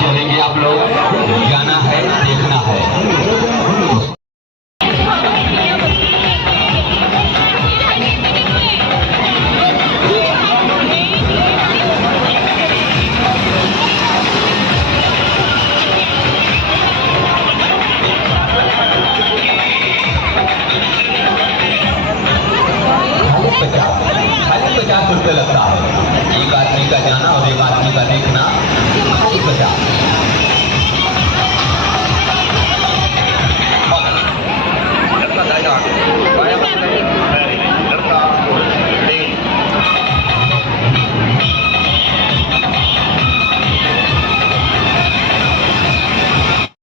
चलेंगे आप लोग, जाना है, देखना है। खाली 50 रुपये लगता है, एक आदमी का जाना और एक आदमी का देखना, खाली 50।